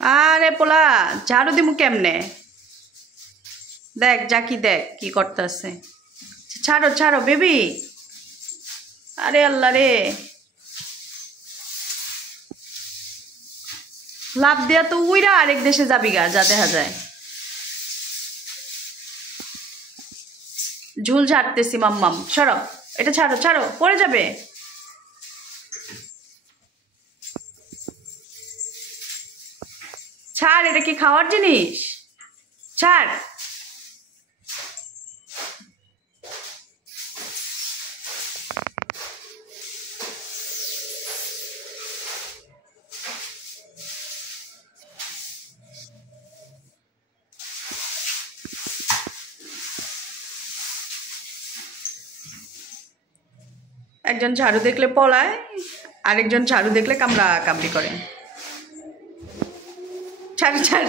আরে পোলা ঝাড়ু দিমু কেমনে? দেখ জাকি দেখ কি করতেছে। ছাড়ো ছাড়ো বেবি। আরে আল্লাহ রে, লাভ দেয়া তো উইরা আরেক দেশে যাবি গা, যা দেখা যায়। ঝুল ঝাড়তেছি মাম্মাম, সরো। এটা ছাড়ো ছাড়ো, পড়ে যাবে। ছাড়, এটা কি খাওয়ার জিনিস? ছাড়। একজন ঝাড়ু দেখলে পলায়, আরেকজন ঝাড়ু দেখলে কামড়া কামড়ি করে। ছাড় ছাড়।